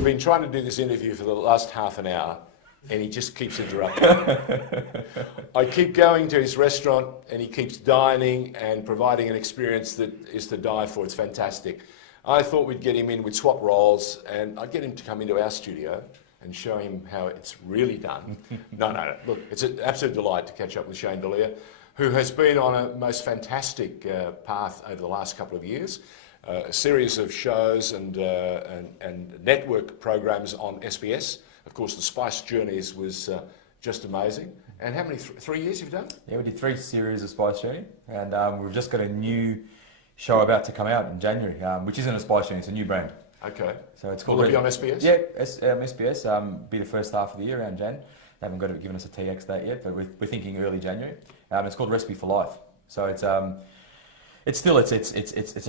We've been trying to do this interview for the last half an hour, and he just keeps interrupting. I keep going to his restaurant, and he keeps dining and providing an experience that is to die for. It's fantastic. I thought we'd get him in, we'd swap roles, and I'd get him to come into our studio and show him how it's really done. No. Look, it's an absolute delight to catch up with Shane Delia, who has been on a most fantastic path over the last couple of years. A series of shows and network programs on SBS. Of course, the Spice Journeys was just amazing. And how many, 3 years you've done? Yeah, we did 3 series of Spice Journey, and we've just got a new show about to come out in January, which isn't a Spice Journey, it's a new brand. Okay. So it's called. Will it be on SBS? Yeah, SBS. Be the first half of the year around Jan. They haven't given us a TX date yet, but we're thinking early January. It's called Recipe for Life. So it's a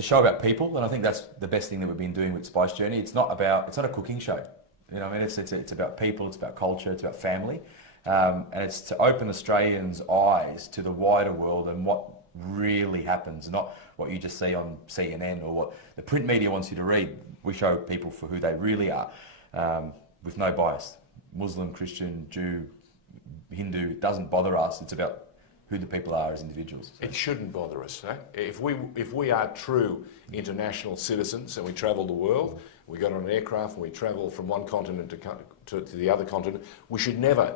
show about people, and I think that's the best thing that we've been doing with Spice Journey. It's not a cooking show. You know, I mean, it's about people, it's about culture, it's about family, and it's to open Australians' eyes to the wider world and what really happens, not what you just see on CNN or what the print media wants you to read. We show people for who they really are, with no bias. Muslim, Christian, Jew, Hindu, it doesn't bother us. It's about who the people are as individuals. So. It shouldn't bother us. Eh? If we are true international citizens and we travel the world, we go on an aircraft and we travel from one continent to the other continent, we should never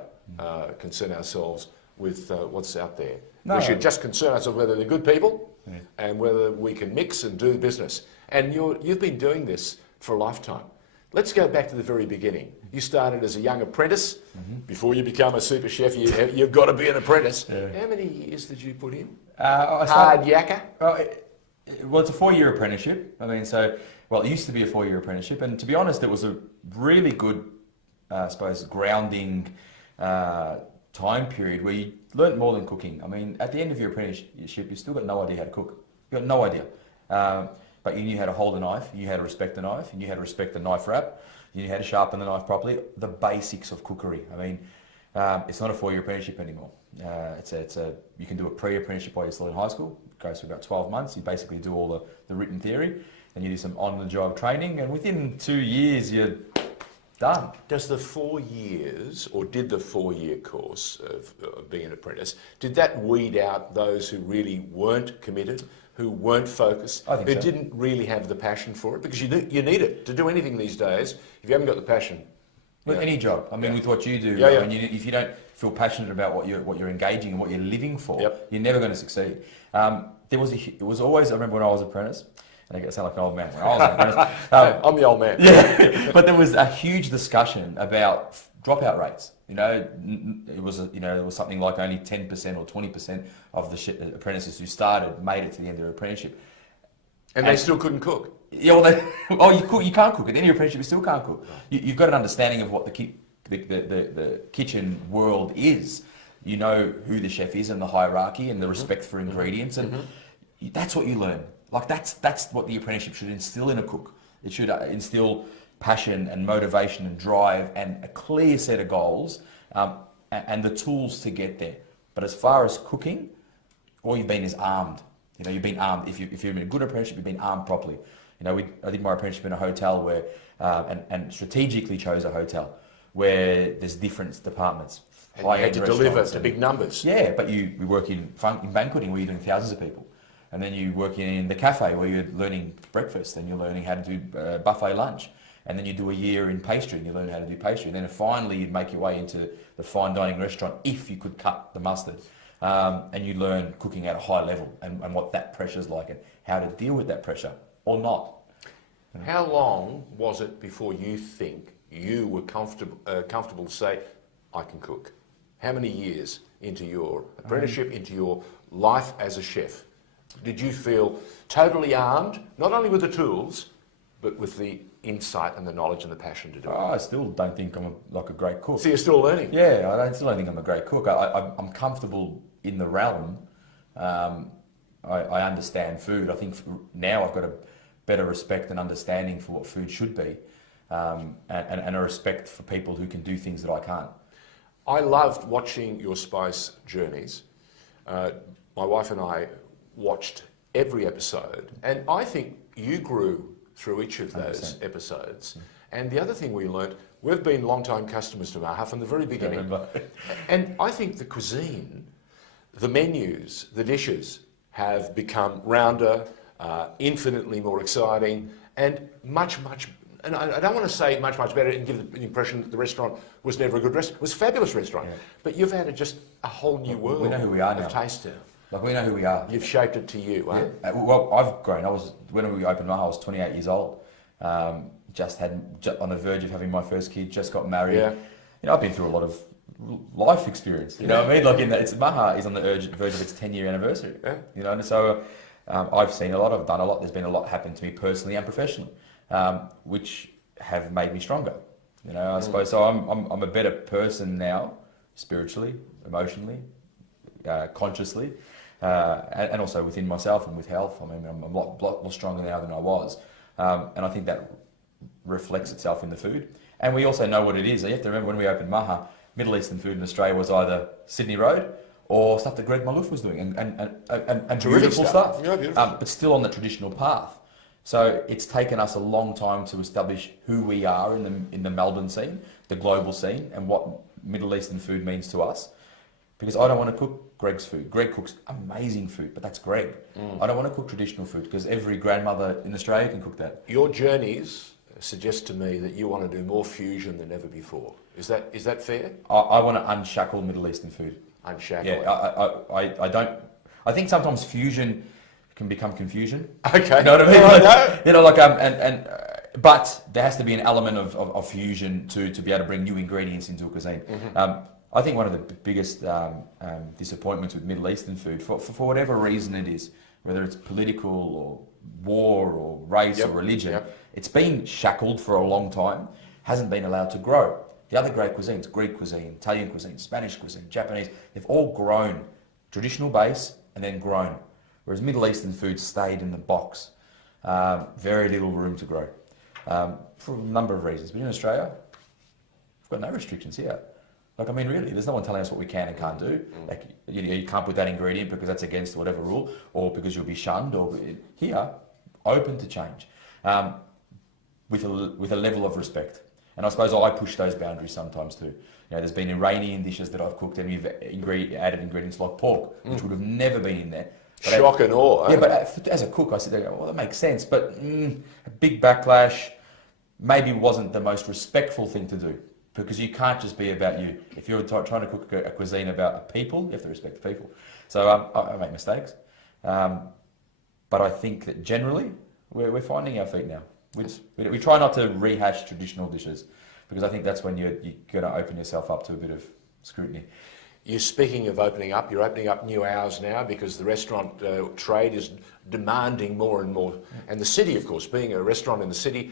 concern ourselves with what's out there. No. We should just concern ourselves whether they're good people and whether we can mix and do business. And you've been doing this for a lifetime. Let's go back to the very beginning. You started as a young apprentice. Before you become a super chef, you've got to be an apprentice. Yeah. How many years did you put in? Hard yakka? Well, it's a 4-year apprenticeship. I mean, it used to be a 4-year apprenticeship, and to be honest, it was a really good, I suppose, grounding time period where you learnt more than cooking. I mean, at the end of your apprenticeship, you still got no idea how to cook. You got no idea. But you knew how to hold a knife, you knew how to respect the knife, you knew how to respect the knife wrap, you knew how to sharpen the knife properly, the basics of cookery. I mean, it's not a 4-year apprenticeship anymore. You can do a pre-apprenticeship while you're still in high school. It goes for about 12 months. You basically do all the written theory, and you do some on-the-job training, and within 2 years, you're done. Does the 4 years, or did the 4-year course of being an apprentice, did that weed out those who really weren't committed, who weren't focused, who didn't really have the passion for it? Because you need it to do anything these days. If you haven't got the passion, with any job, I mean, with what you do, I mean, if you don't feel passionate about what you're engaging and what you're living for, you're never going to succeed. It was always. I remember when I was an apprentice. And I sound like an old man. When I was an apprentice, I'm the old man. Yeah, but there was a huge discussion about dropout rates. You know, it was something like only 10% or 20% of the apprentices who started made it to the end of their apprenticeship, and they still couldn't cook. Yeah, well, you can't cook. At the end of your apprenticeship, you still can't cook. You've got an understanding of what the kitchen world is. You know who the chef is and the hierarchy and the respect for ingredients, and that's what you learn. Like that's what the apprenticeship should instill in a cook. It should instill passion and motivation and drive and a clear set of goals and the tools to get there. But as far as cooking, all you've been is armed. You know, you've been armed. If you've been a good apprenticeship, you've been armed properly. You know, I did my apprenticeship in a hotel where, and strategically chose a hotel where there's different departments. And you had to deliver to big numbers. Yeah, but we work in banqueting where you're doing thousands of people. And then you work in the cafe where you're learning breakfast and you're learning how to do buffet lunch. And then you do a year in pastry and you learn how to do pastry. And then finally you'd make your way into the fine dining restaurant if you could cut the mustard. And you learn cooking at a high level and what that pressure's like and how to deal with that pressure or not. How long was it before you think you were comfortable to say, I can cook? How many years into your apprenticeship, into your life as a chef, did you feel totally armed, not only with the tools, but with the insight and the knowledge and the passion to do it? I still don't think I'm a great cook. So you're still learning? Yeah, I still don't think I'm a great cook. I'm comfortable in the realm. I understand food. I think now I've got a better respect and understanding for what food should be, and a respect for people who can do things that I can't. I loved watching your Spice Journeys. My wife and I watched every episode, and I think you grew through each of those 100%. Episodes. And the other thing we learnt, we've been long-time customers to Maha from the very beginning. And I think the cuisine, the menus, the dishes have become rounder, infinitely more exciting, and much, and I don't want to say much better and give the impression that the restaurant was never a good restaurant. It was a fabulous restaurant. Yeah. But you've added just a whole new world we know who we are now. of taste now. Like, we know who we are. You've shaped it to you, eh? Yeah. Well, I've grown. When we opened Maha, I was 28 years old. Just on the verge of having my first kid, just got married. Yeah. You know, I've been through a lot of life experience. You know what I mean? Like, Maha is on the verge of its 10-year anniversary. Yeah. You know, and so I've seen a lot, I've done a lot. There's been a lot happen to me personally and professionally, which have made me stronger. You know, I suppose so. I'm a better person now, spiritually, emotionally, consciously, and also within myself and with health. I mean, I'm a lot stronger now than I was, and I think that reflects itself in the food. And we also know what it is. You have to remember, when we opened Maha, Middle Eastern food in Australia was either Sydney Road or stuff that Greg Malouf was doing, and beautiful stuff. Yeah, beautiful. But still on the traditional path. So it's taken us a long time to establish who we are in the Melbourne scene, the global scene, and what Middle Eastern food means to us. Because I don't want to cook Greg's food. Greg cooks amazing food, but that's Greg. I don't want to cook traditional food because every grandmother in Australia can cook that. Your journeys suggest to me that you want to do more fusion than ever before. Is that fair? I want to unshackle Middle Eastern food. Unshackle. Yeah, I don't. I think sometimes fusion can become confusion. Okay. You know what I mean? Oh, no. You know, like but there has to be an element of fusion to be able to bring new ingredients into a cuisine. I think one of the biggest disappointments with Middle Eastern food, for whatever reason it is, whether it's political or war or race or religion, it's been shackled for a long time, hasn't been allowed to grow. The other great cuisines, Greek cuisine, Italian cuisine, Spanish cuisine, Japanese, they've all grown, traditional base and then grown. Whereas Middle Eastern food stayed in the box. Very little room to grow for a number of reasons. But in Australia, we've got no restrictions here. Like, I mean, really, there's no one telling us what we can and can't do. Like, you can't put that ingredient because that's against whatever rule, or because you'll be shunned, or here, open to change, with a level of respect. And I suppose I push those boundaries sometimes too. You know, there's been Iranian dishes that I've cooked and we've added ingredients like pork, which would have never been in there. But shock and awe. Yeah, but as a cook, I sit there and go, well, that makes sense. But a big backlash maybe wasn't the most respectful thing to do. Because you can't just be about you. If you're trying to cook a cuisine about a people, you have to respect the people. So I make mistakes. But I think that generally, we're finding our feet now. We try not to rehash traditional dishes, because I think that's when you're going to open yourself up to a bit of scrutiny. You're speaking of opening up. You're opening up new hours now because the restaurant trade is demanding more and more. And the city, of course, being a restaurant in the city,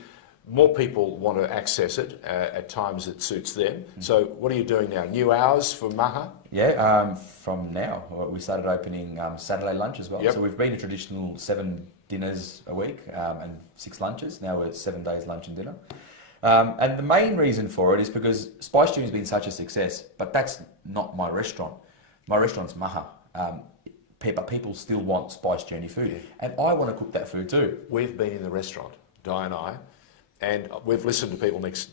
more people want to access it at times that suits them. So what are you doing now? New hours for Maha? Yeah, from now. We started opening Saturday lunch as well. Yep. So we've been a traditional 7 dinners a week and 6 lunches. Now we're 7 days lunch and dinner. And the main reason for it is because Spice Journey has been such a success, but that's not my restaurant. My restaurant's Maha. But people still want Spice Journey food. And I want to cook that food too. We've been in the restaurant, Di and I, and we've listened to people next,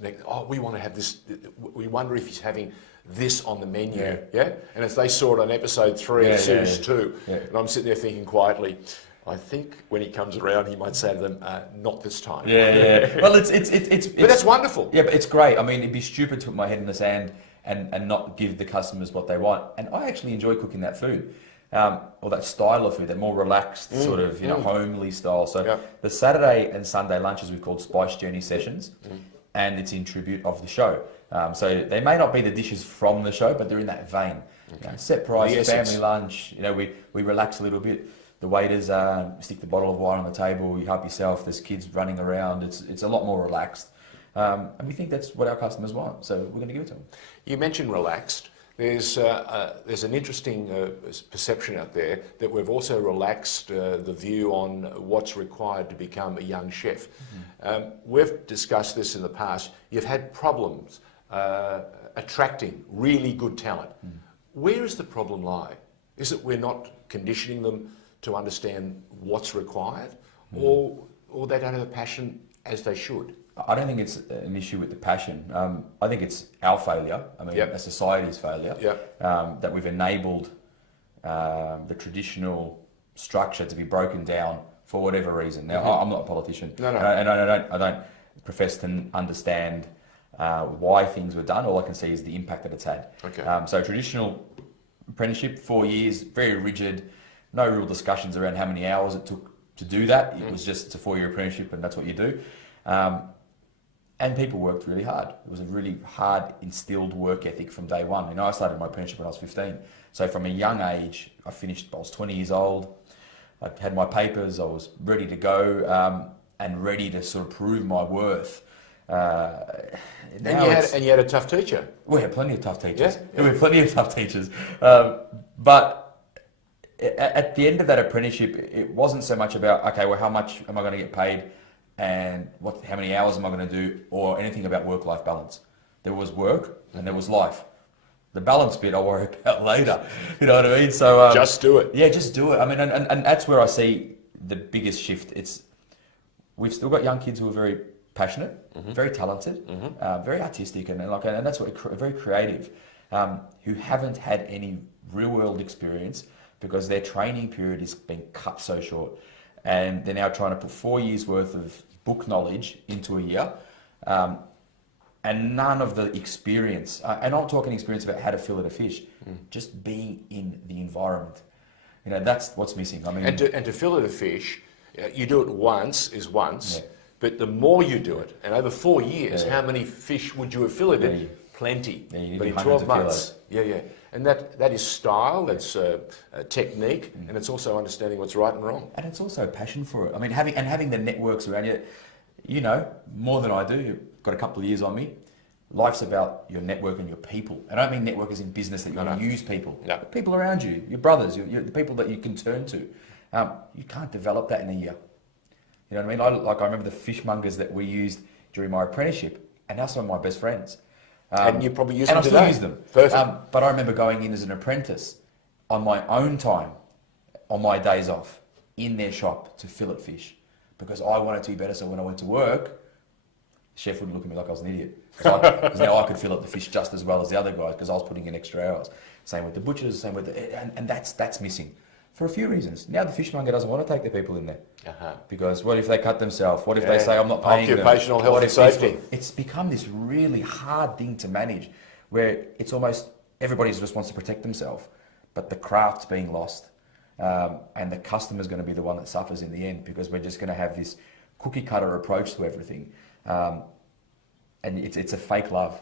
we want to have this, we wonder if he's having this on the menu, yeah? And as they saw it on episode 3 of series 2, and I'm sitting there thinking quietly, I think when he comes around, he might say to them, not this time. Well, it's but that's wonderful. Yeah, but it's great. I mean, it'd be stupid to put my head in the sand and not give the customers what they want. And I actually enjoy cooking that food. Or that style of food, that more relaxed sort of, homely style. So the Saturday and Sunday lunches we've called Spice Journey Sessions, and it's in tribute of the show. So they may not be the dishes from the show, but they're in that vein. You know, set price, family lunch. You know, we relax a little bit. The waiters stick the bottle of wine on the table. You help yourself. There's kids running around. It's a lot more relaxed, and we think that's what our customers want. So we're going to give it to them. You mentioned relaxed. There's an interesting perception out there that we've also relaxed the view on what's required to become a young chef. We've discussed this in the past. You've had problems attracting really good talent. Where does the problem lie? Is it we're not conditioning them to understand what's required, or they don't have a passion as they should? I don't think it's an issue with the passion. I think it's our failure. I mean, Yep. a society's failure. Yep. That we've enabled the traditional structure to be broken down for whatever reason. Now, I'm not a politician, No, no. and I don't profess to understand why things were done. All I can see is the impact that it's had. Okay. So traditional apprenticeship, 4 years, very rigid, no real discussions around how many hours it took to do that. It was just, it's a 4-year apprenticeship and that's what you do. And people worked really hard. It was a really hard instilled work ethic from day one. I started my apprenticeship when I was 15. So from a young age, I was 20 years old. I had my papers, I was ready to go and ready to sort of prove my worth. And you had a tough teacher. We had plenty of tough teachers. Yeah. We had plenty of tough teachers. But at the end of that apprenticeship, it wasn't so much about, okay, well, how much am I going to get paid and how many hours am I going to do, or anything about work-life balance. There was work and there was life. The balance bit I'll worry about later. You know what I mean? So Just do it. Yeah, just do it. I mean, and that's where I see the biggest shift. We've still got young kids who are very passionate, very talented, very artistic, and that's what very creative, who haven't had any real world experience because their training period is being cut so short, and they're now trying to put 4 years worth of book knowledge into a year, and none of the experience. And I'm talking experience about how to fillet a fish, just being in the environment. That's what's missing. I mean, And to fillet a fish, you do it once. Yeah. But the more you do it, and over 4 years, Yeah. how many fish would you have filleted? Yeah. Plenty. Yeah, you But do in hundreds 12 of months, yeah. And that is style, that's technique, and it's also understanding what's right and wrong. And it's also passion for it. I mean, having the networks around you, more than I do. You've got a couple of years on me. Life's about your network and your people. And I don't mean network as in business that you use people. No. The people around you, your brothers, the people that you can turn to. You can't develop that in a year. You know what I mean? I remember the fishmongers that we used during my apprenticeship, and now some of my best friends. And you probably use and them I still today. use them. Perfect. But I remember going in as an apprentice on my own time, on my days off, in their shop to fillet fish, because I wanted to be better. So when I went to work, the chef wouldn't look at me like I was an idiot, because now I could fillet the fish just as well as the other guys because I was putting in extra hours. Same with the butchers, same with and that's missing for a few reasons. Now the fishmonger doesn't want to take their people in there. Because what if they cut themselves? What if they say I'm not paying them? Occupational health What and if this? safety. It's become this really hard thing to manage, where it's almost everybody just wants to protect themselves, but the craft's being lost, and the customer's going to be the one that suffers in the end, because we're just going to have this cookie cutter approach to everything, and it's a fake love.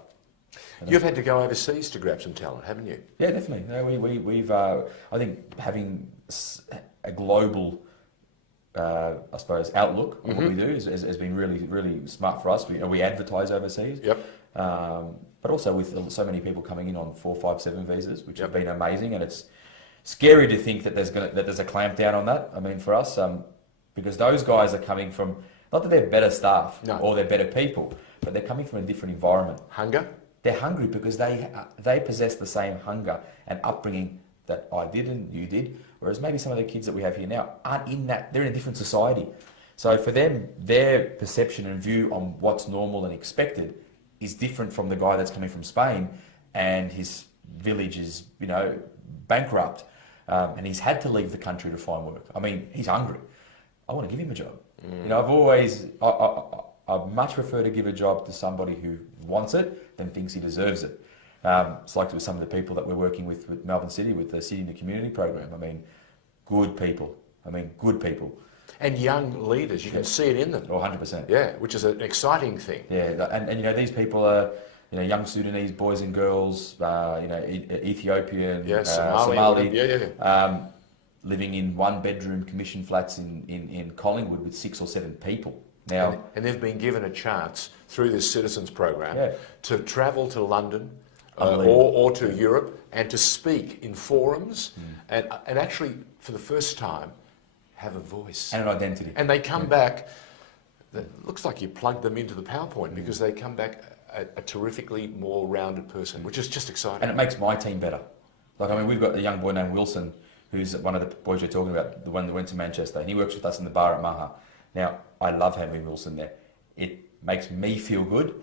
You've had to go overseas to grab some talent, haven't you? Yeah, definitely. No, we've I think having a global I suppose outlook on what we do has been really, really smart for us. We advertise overseas. Yep. But also with so many people coming in on 457 visas, which have been amazing, and it's scary to think that there's a clamp down on that. I mean, for us, because those guys are coming from, not that they're better staff or they're better people, but they're coming from a different environment. Hunger? They're hungry because they possess the same hunger and upbringing that I did and you did, whereas maybe some of the kids that we have here now aren't in that. They're in a different society. So for them, their perception and view on what's normal and expected is different from the guy that's coming from Spain, and his village is, bankrupt, and he's had to leave the country to find work. I mean, he's hungry. I want to give him a job. I'd much prefer to give a job to somebody who wants it than thinks he deserves it. It's like with some of the people that we're working with Melbourne City, with the City in the Community program. I mean, good people. And young leaders, you can see it in them. Oh, 100%. Yeah, which is an exciting thing. Yeah, and these people are, young Sudanese boys and girls, Ethiopian, Somali, living in one-bedroom commission flats in Collingwood with 6 or 7 people. Now, and they've been given a chance through this Citizens program to travel to London or to Europe and to speak in forums and actually, for the first time, have a voice. And an identity. And they come back, it looks like you plugged them into the PowerPoint because they come back a terrifically more rounded person, which is just exciting. And it makes my team better. We've got a young boy named Wilson, who's one of the boys you're talking about, the one that went to Manchester, and he works with us in the bar at Maha. Now, I love having Wilson there. makes me feel good.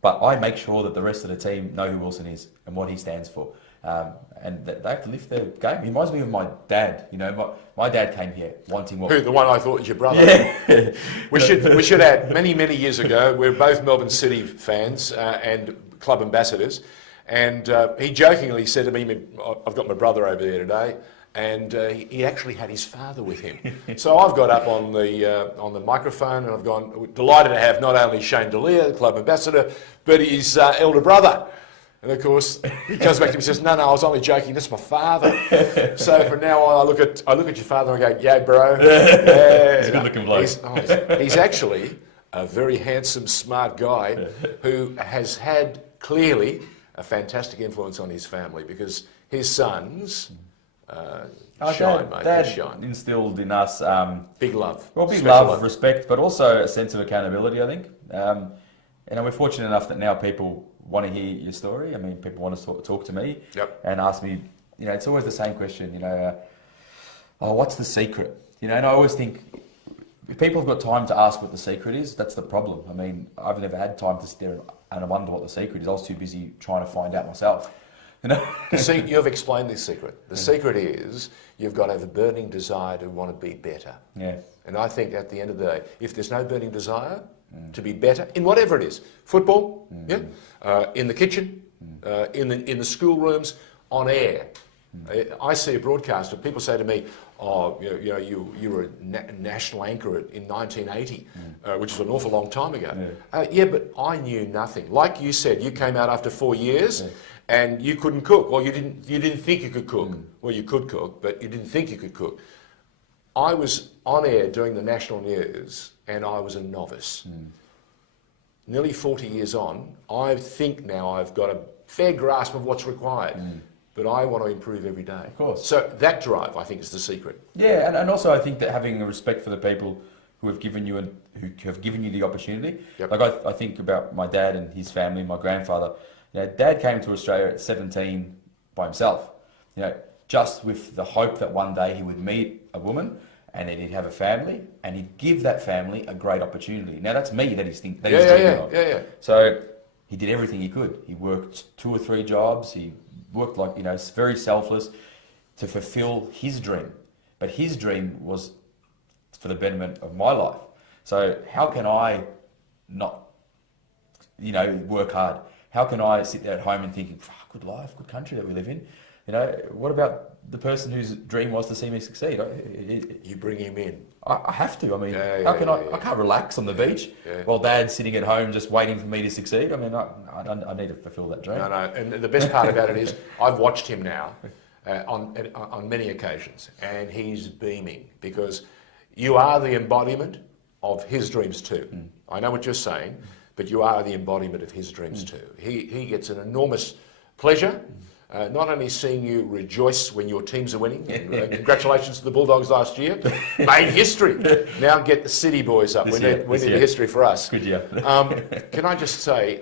But I make sure that the rest of the team know who Wilson is and what he stands for. And that they have to lift their game. He reminds me of my dad. You know, my dad came here wanting what... Who, the one I thought was your brother? Yeah. We should add, many years ago, we're both Melbourne City fans and club ambassadors. And he jokingly said to me, I've got my brother over there today. And he actually had his father with him. So I've got up on the microphone and I've gone, delighted to have not only Shane Delia, the club ambassador, but his elder brother. And of course, he comes back to me and says, no, I was only joking, that's my father. So from now on, I look at your father and I go, yeah, bro. Yeah. He's a good looking bloke. He's actually a very handsome, smart guy who has had, clearly, a fantastic influence on his family because his sons... shine, mate. Dad shine. instilled in us Big love. well, big Special love, respect, but also a sense of accountability. I think, and we're fortunate enough that now people want to hear your story. I mean, people want to talk to me and ask me. You know, it's always the same question. You know, what's the secret? You know, and I always think if people have got time to ask what the secret is, that's the problem. I mean, I've never had time to sit there and I wonder what the secret is. I was too busy trying to find out myself. You know? See, you've explained this secret. The secret is you've got to have a burning desire to want to be better. Yeah. And I think at the end of the day, if there's no burning desire to be better in whatever it is, football, in the kitchen, in the schoolrooms, on air. I see a broadcaster. People say to me, "Oh, you were a national anchor in 1980, which is an awful long time ago." Yeah, but I knew nothing. Like you said, you came out after 4 years. And you couldn't cook. Well, you didn't think you could cook. Well, you could cook, but you didn't think you could cook. I was on air doing the national news, and I was a novice. Nearly 40 years on, I think now I've got a fair grasp of what's required. But I want to improve every day. Of course. So that drive, I think, is the secret. Yeah, and also I think that having a respect for the people who have given you the opportunity. Like I think about my dad and his family, my grandfather. You know, Dad came to Australia at 17 by himself, you know, just with the hope that one day he would meet a woman and then he'd have a family and he'd give that family a great opportunity. Now that's me that he's dreaming of. Yeah. So he did everything he could. He worked 2 or 3 jobs. He worked like, you know, very selfless to fulfill his dream. But his dream was for the betterment of my life. So how can I not, you know, work hard? How can I sit there at home and thinking, good life, good country that we live in? You know, what about the person whose dream was to see me succeed? You bring him in. I have to. I mean, how can I? I can't relax on the beach while Dad's sitting at home just waiting for me to succeed. I mean, I need to fulfil that dream. No. And the best part about it is I've watched him now on many occasions, and he's beaming because you are the embodiment of his dreams too. I know what you're saying. But you are the embodiment of his dreams too. He gets an enormous pleasure, not only seeing you rejoice when your teams are winning, and congratulations to the Bulldogs last year, made history. Now get the City boys up. We need the history for us. Good year. Can I just say,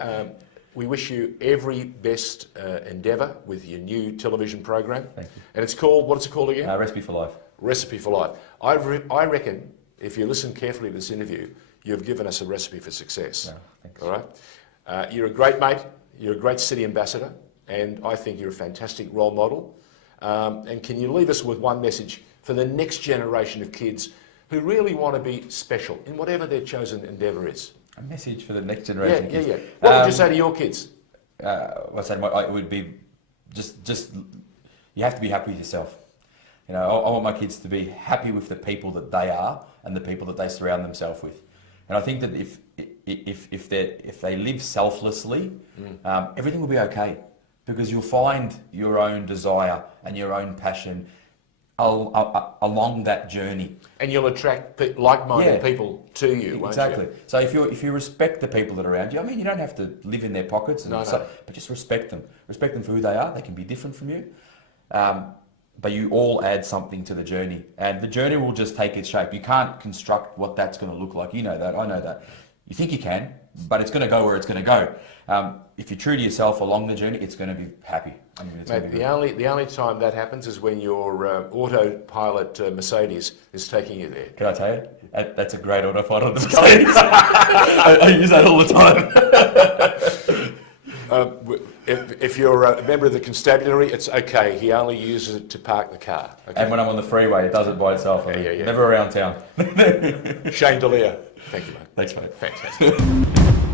we wish you every best endeavour with your new television program. Thank you. And it's called, what's it called again? Recipe for Life. Recipe for Life. I reckon, if you listen carefully to this interview, you've given us a recipe for success. Thanks. All right? You're a great mate, you're a great city ambassador, and I think you're a fantastic role model. And can you leave us with one message for the next generation of kids who really want to be special in whatever their chosen endeavour is? A message for the next generation. Yeah. What would you say to your kids? It would be just you have to be happy with yourself. You know, I want my kids to be happy with the people that they are and the people that they surround themselves with. And I think that if they live selflessly, everything will be okay, because you'll find your own desire and your own passion along that journey. And you'll attract like-minded people to you, won't exactly. you? So if you respect the people that are around you, I mean, you don't have to live in their pockets, but just respect them. Respect them for who they are. They can be different from you. But you all add something to the journey, and the journey will just take its shape. You can't construct what that's going to look like. You know that, I know that. You think you can, but it's going to go where it's going to go. If you're true to yourself along the journey, it's going to be happy. I mean, it's Mate, going to be the only time that happens is when your autopilot Mercedes is taking you there. Can I tell you? That's a great autopilot on the Mercedes. I use that all the time. If you're a member of the constabulary, it's okay. He only uses it to park the car. Okay? And when I'm on the freeway, it does it by itself. Yeah. Never around town. Shane Delia. Thank you, mate. Thanks, mate. Fantastic.